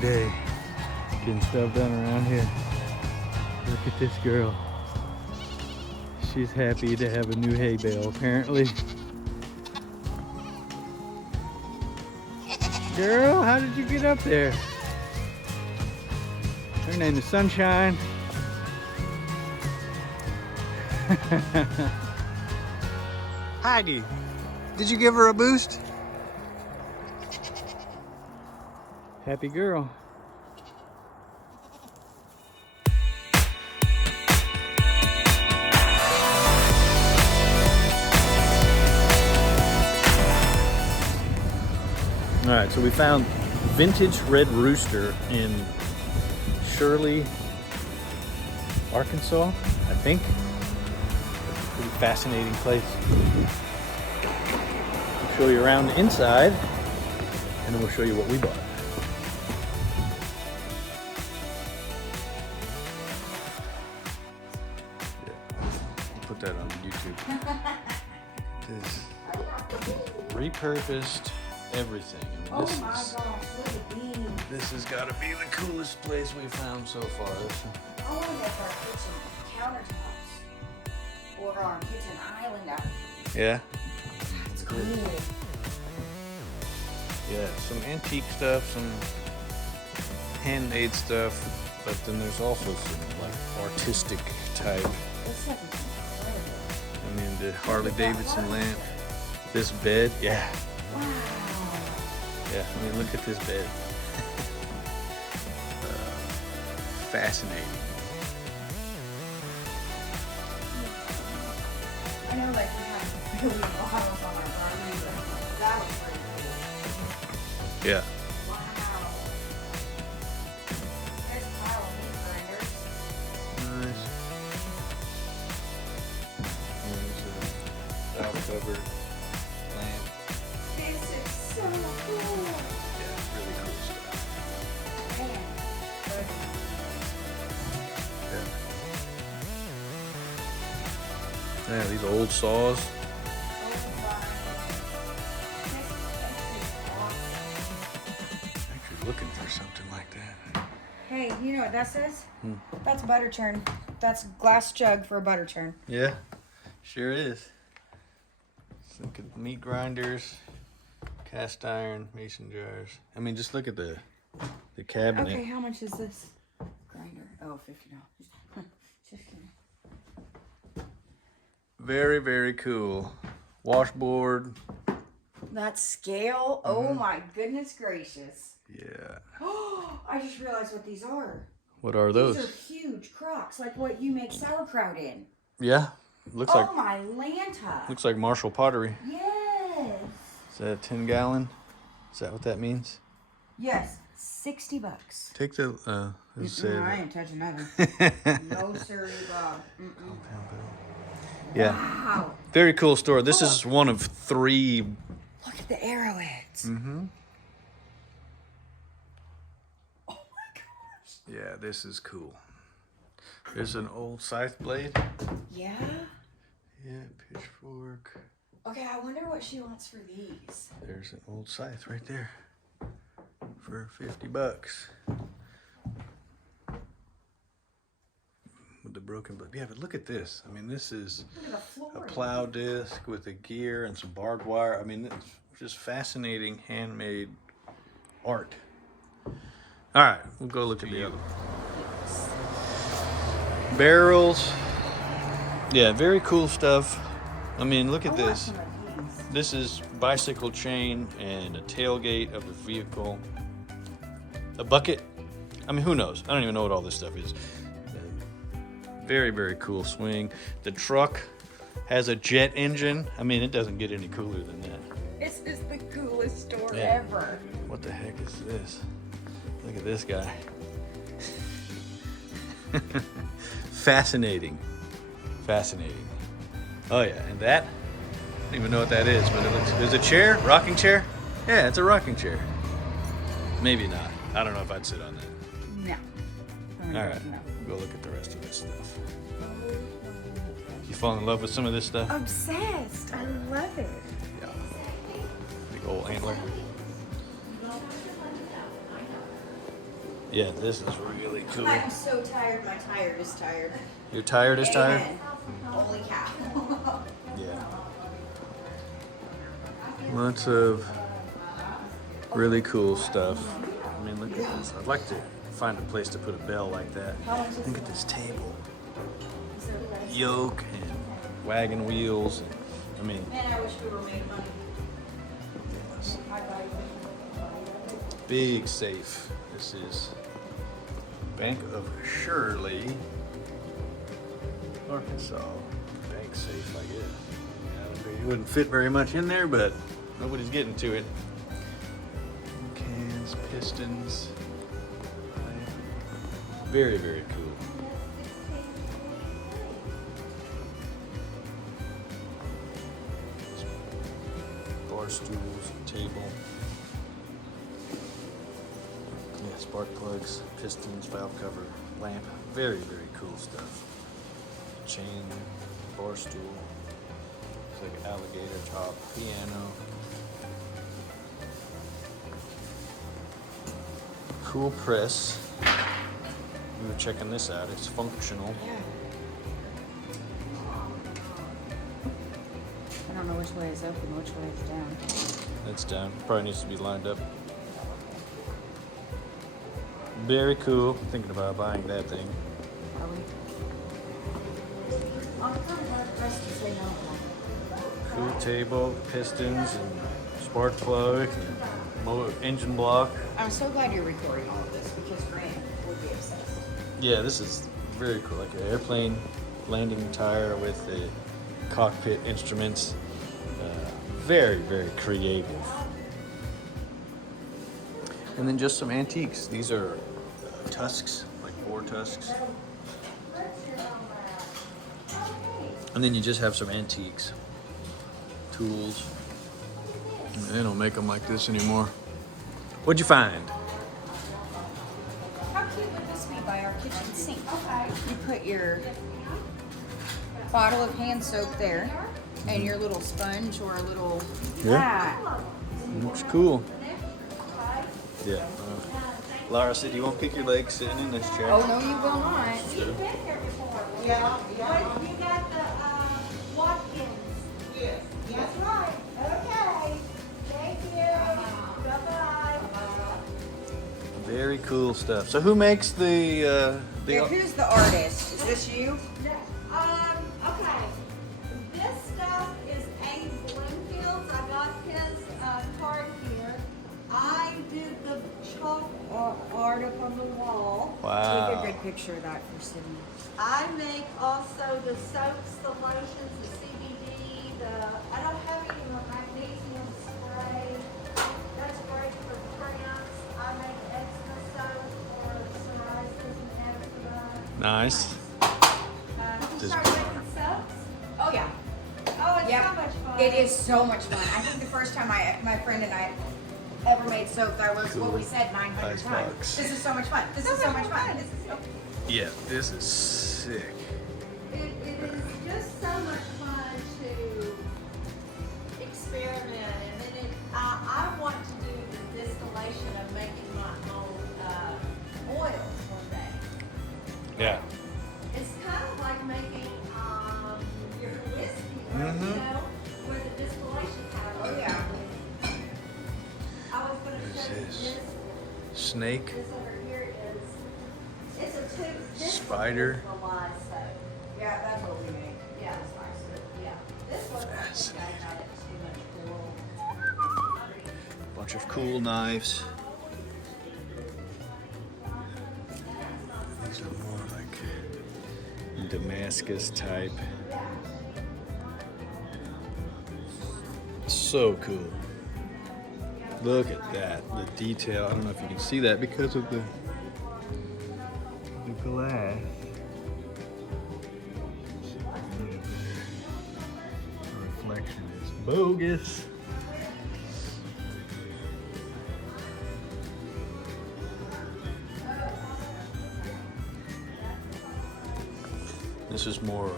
long day getting stuff done around here. Look at this girl. She's happy to have a new hay bale, apparently. Girl, how did you get up there? Her name is Sunshine. Heidi, did you give her a boost? Happy girl. All right, so we found vintage red rooster in Shirley, Arkansas, I think. Pretty fascinating place. I'll show you around the inside, and then we'll show you what we bought. Yeah, put that on YouTube. This repurposed everything. I mean, oh my gosh, look at these. This has got to be the coolest place we've found so far. I want to get our kitchen countertops or our kitchen island out here. Yeah? It's cool. Yeah, some antique stuff, some handmade stuff, but then there's also some like artistic type. This stuff is incredible. I mean, the Harley Davidson lamp, this bed, yeah. Wow. Yeah, I mean, look at this bed. Fascinating. I know, like, we have really bottles on our property, but that was pretty cool. Yeah. Wow. There's a pile of meat grinders. Nice. There's a valve-covered lamp. This is so cool. Yeah, really cool stuff. Man. Yeah, these old saws. Actually looking for something like that. Hey, you know what that says? That's butter churn. That's glass jug for a butter churn. Yeah, sure is. Let's look at meat grinders, cast iron, mason jars. I mean, just look at the cabinet. Okay, how much is this grinder? Oh, $50. Just kidding. Very, very cool. Washboard. That scale? Oh my goodness gracious. Yeah. I just realized what these are. What are those? These are huge crocks, like what you make sauerkraut in. Yeah. Looks Oh my Lanta. like Marshall pottery. Yes. Is that a 10-gallon? Is that what that means? Yes. $60. Take the I ain't touching nothing. No siree, Bob. Yeah. Wow. Very cool store. This is one of 3. Look at the arrowheads. Mm-hmm. Oh my gosh. Yeah, this is cool. There's an old scythe blade. Yeah? Yeah, pitchfork. Okay, I wonder what she wants for these. There's an old scythe right there for $50. With the broken blade. Yeah, but look at this. I mean, this is a plow disc with a gear and some barbed wire. I mean, it's just fascinating handmade art. All right, we'll go look at the other one. Barrels. Yeah, very cool stuff. I mean, look at this. This is bicycle chain and a tailgate of a vehicle. A bucket. I mean, who knows? I don't even know what all this stuff is. Very, very cool swing. The truck has a jet engine. I mean, it doesn't get any cooler than that. This is the coolest store Yeah. ever. What the heck is this? Look at this guy. Fascinating. Fascinating. Oh yeah, and that? I don't even know what that is, but it looks, there's a chair, rocking chair? Yeah, it's a rocking chair. Maybe not. I don't know if I'd sit on that. No. All right, we'll go look at the rest of this stuff. You fall in love with some of this stuff? Obsessed. I love it. Yeah. Big old antler. Yeah, this is really cool. I'm so tired. My tired is tired. You're tired as tired? Amen. Holy cow. Yeah. Lots of really cool stuff. I mean, look at this. I'd like to find a place to put a bell like that. Look at this table. Yoke and wagon wheels. I mean, Man, I wish we were making money. yes. Big safe. This is Bank of Shirley, Arkansas. Bank safe, I guess. Yeah, it wouldn't fit very much in there, but nobody's getting to it. Cans, pistons. Very, very cool. Bar stools, table. Yeah, spark plugs, pistons, valve cover, lamp. Very, very cool stuff. Chain, bar stool. Looks like an alligator top, piano. Cool press. We were checking this out. It's functional. Yeah. I don't know which way is up and which way is down. That's down. Probably needs to be lined up. Very cool. Thinking about buying that thing. Are we? I'm kind of hard pressed to say no. Cool table, pistons, and spark plug, and engine block. I'm so glad you're recording all of this because Grant would be obsessed. Yeah, this is very cool. Like an airplane landing tire with the cockpit instruments. Very, very creative. And then just some antiques. These are tusks, like boar tusks. And then you just have some antiques, tools. They don't make them like this anymore. What'd you find? How cute would this be by our kitchen sink? Okay. You put your bottle of hand soap there and your little sponge or a little Looks cool. Yeah. Lara said you won't kick your legs sitting in this chair. Oh, no, you will not. You've been here before. Yeah. But you got the Watkins. Yes. That's right. Okay. Thank you. Bye-bye. Very cool stuff. So who makes the Yeah, who's the artist? Is this you? Okay. This stuff is Abe Bloomfield's. I got his card here. I did the chalk art up on the wall. Take a Wow. good picture of that for Sydney. I make also the soaps, the lotions, the CBD, I don't have any more magnesium spray. That's great for cramps. I make eczema soap for psoriasis and eczema. Nice. Have you Just- started making soaps? Oh, yeah. Oh, it's Yep. so much fun. It is so much fun. I think the first time my friend and I ever made soap, that was what we said 900 Ice times. box. This is so much fun. This is so much fun. This is so Yeah, this is sick. It is just so much fun to experiment, and then I want to do the distillation of making my own oils one day. Yeah. It's kind of like making your whiskey, right? Mhm. You know, with the distillation powder. Oh, yeah. I was going to What is show you this? this. Snake. This over here is, it's a tube. This Spider. is the lye soap. Yeah, that's what we make. Yeah, it's nice. Yeah. This one, I think I got it too much cool. Bunch of cool knives. These are more like Damascus type. So cool. Look at that. The detail. I don't know if you can see that because of the glass. The reflection is bogus. This is more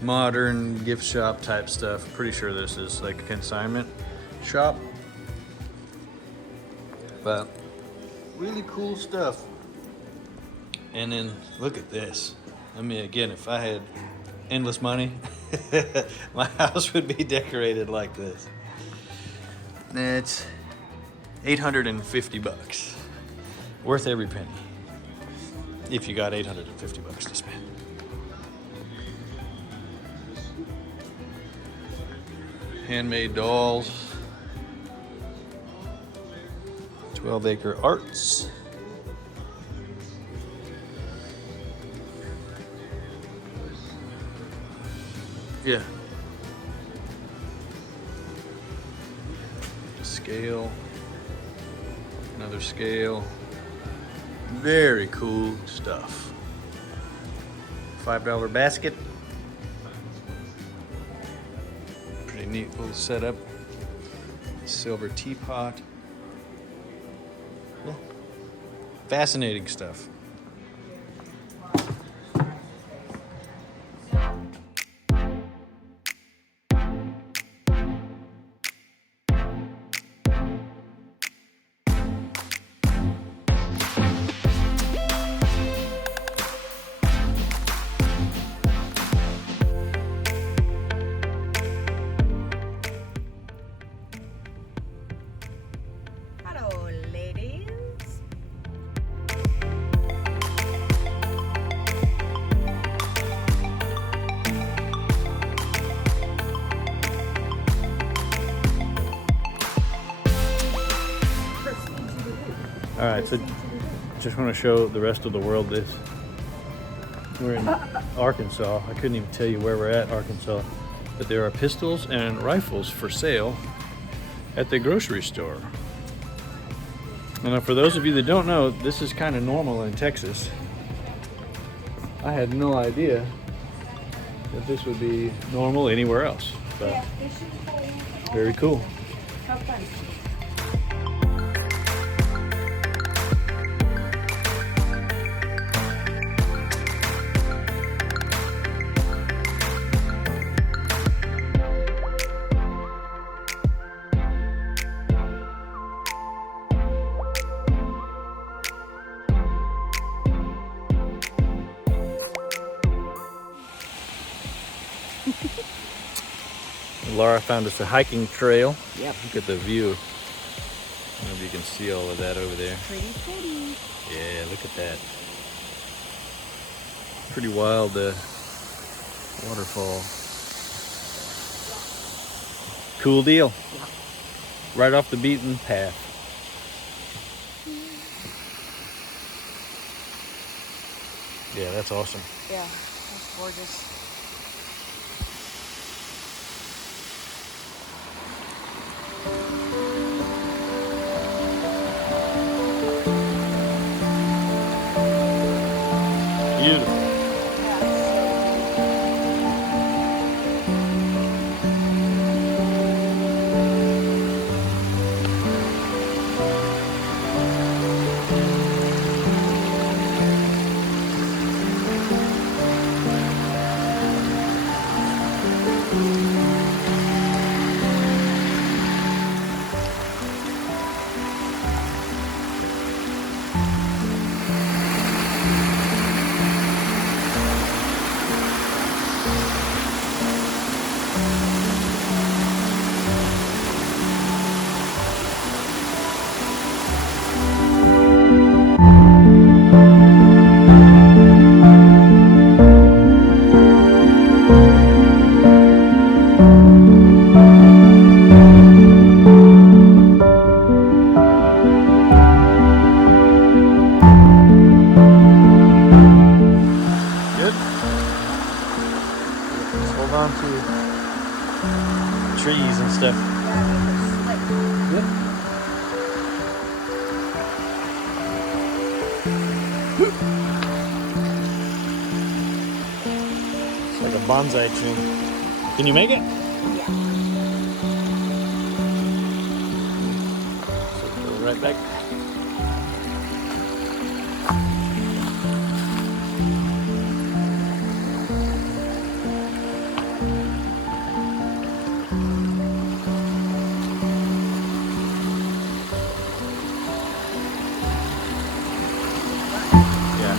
modern gift shop type stuff. Pretty sure this is like a consignment shop. But really cool stuff. And then look at this. I mean, again, if I had endless money, my house would be decorated like this. That's $850. Worth every penny. If you got $850 to spend. Handmade dolls. 12-acre arts. Yeah. Scale. Another scale. Very cool stuff. $5 basket. Pretty neat little setup. Silver teapot. Yeah. Fascinating stuff. Hello, ladies. All right, so just want to show the rest of the world this. We're in Arkansas. I couldn't even tell you where we're at, Arkansas. But there are pistols and rifles for sale at the grocery store. And for those of you that don't know, this is kind of normal in Texas. I had no idea that this would be normal anywhere else. But very cool. Lara found us a hiking trail. Yep. Look at the view. I don't know if you can see all of that over there. Pretty pretty. Yeah, look at that. Pretty wild waterfall. Cool deal. Yeah. Right off the beaten path. Yeah, that's awesome. Yeah, that's gorgeous. Beautiful. Trees and stuff. Yep. It's like a bonsai tree. Can you make it? Yeah. So go right back. Yeah.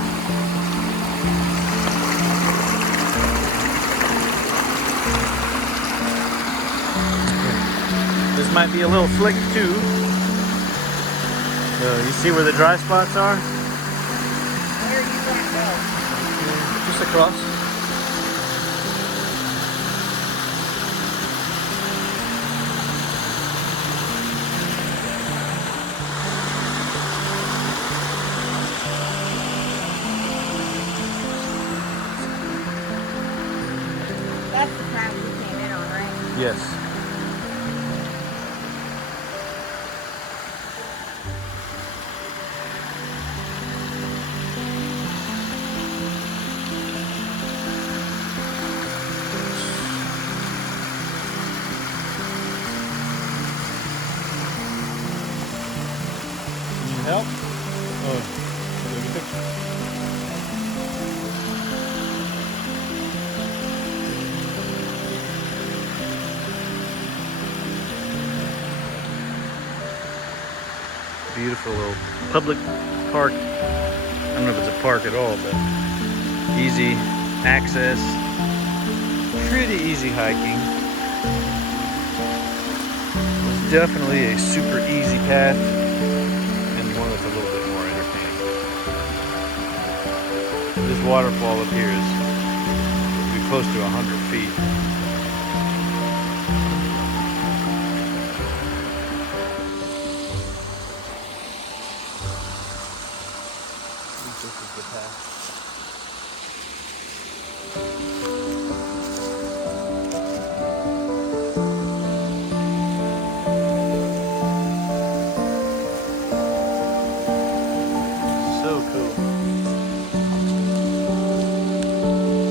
This might be a little slick too. So you see where the dry spots are? Where are you going to go? Just across. That's the path we came in on, right? Yes. Need help? Oh, take a picture. Beautiful little public park. I don't know if it's a park at all, but easy access. Pretty easy hiking. It's definitely a super easy path and one that's a little bit more entertaining. This waterfall up here is be close to 100 feet. This is the path. So cool.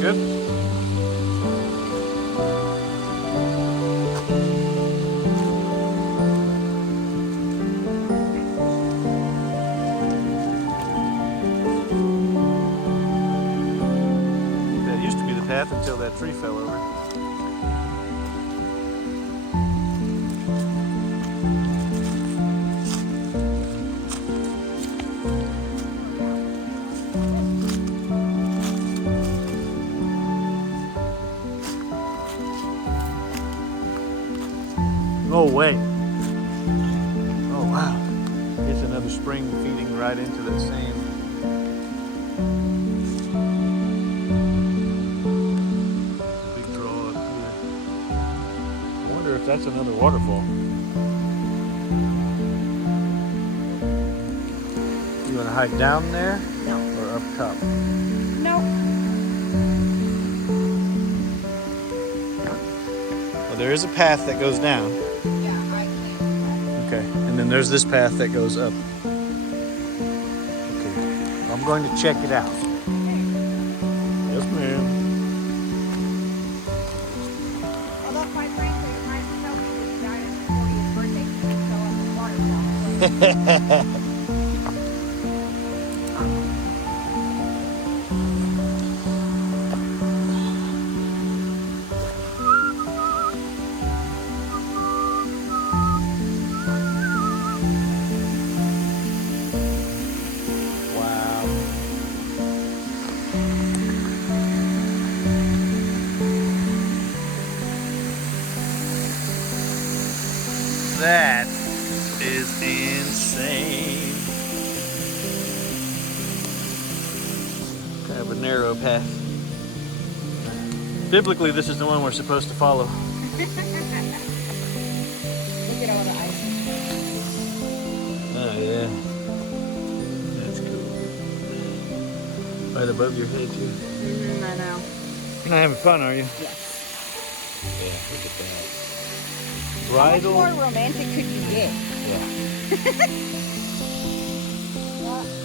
Good? That used to be the path until that tree fell over. No way. Oh wow. It's another spring feeding right into that same. Big draw up here. I wonder if that's another waterfall. You want to hike down there? No. Or up top? No. Well, there is a path that goes down. Yeah, I can. Okay, and then there's this path that goes up. Okay, I'm going to check it out. Yes, ma'am. Although, quite frankly, it might tell me that he died on his 40th birthday because he fell off the waterfall. Wow. That is insane. Kind of a narrow path. Biblically, this is the one we're supposed to follow. Look at all the ice. Oh, yeah. That's cool. Right above your head, too. I know. You're not having fun, are you? Yes. Yeah, look at that. How much Bridal. more romantic could you get? Yeah.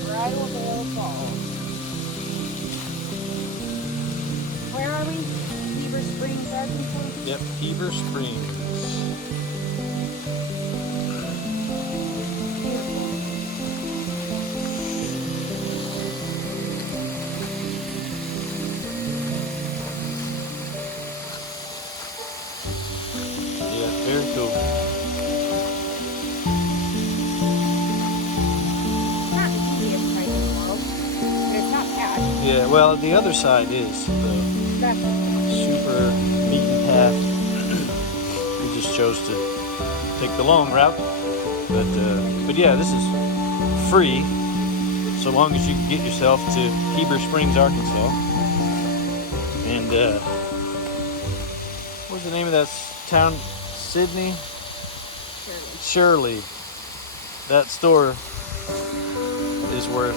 Bridal Veil Falls. Where are we? Beaver Springs, Arkansas? Yep, Heber Springs. Yeah, very cool. Not the easiest place in the world, but it's not bad. Yeah, well, the other side is the Definitely. super beaten path. We just chose to take the long route, but yeah, this is free so long as you can get yourself to Heber Springs, Arkansas. And what's the name of that town? Sydney? Shirley. That store is worth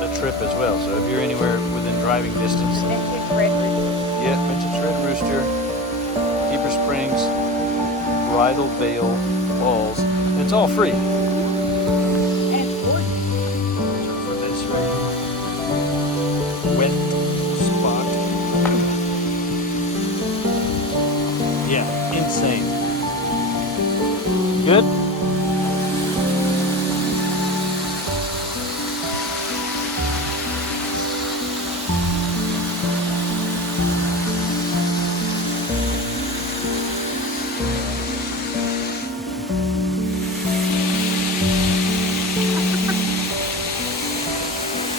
a trip as well. So if you're anywhere within driving distance, The vintage red rooster. yeah, Vintage Red Rooster, Heber Springs, Bridal Veil Falls, and it's all free. And it's gorgeous. For this wet spot. Yeah, insane. Good?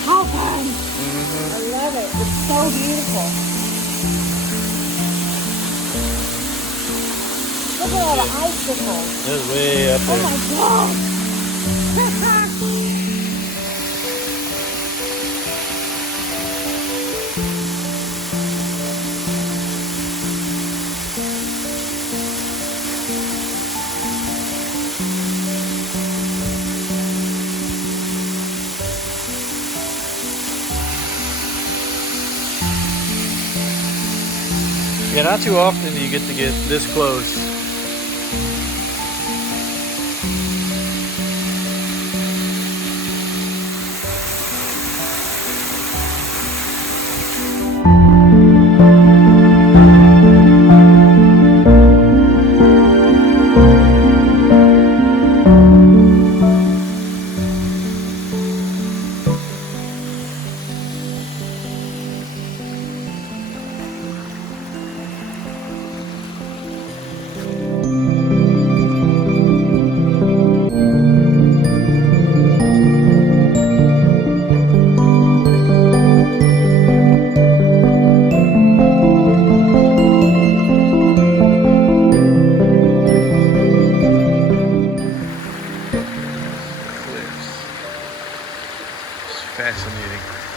Holstein. I love it. It's so beautiful. Look at all the icicles. It's way up Oh there. my god. Yeah, not too often do you get to get this close. Fascinating.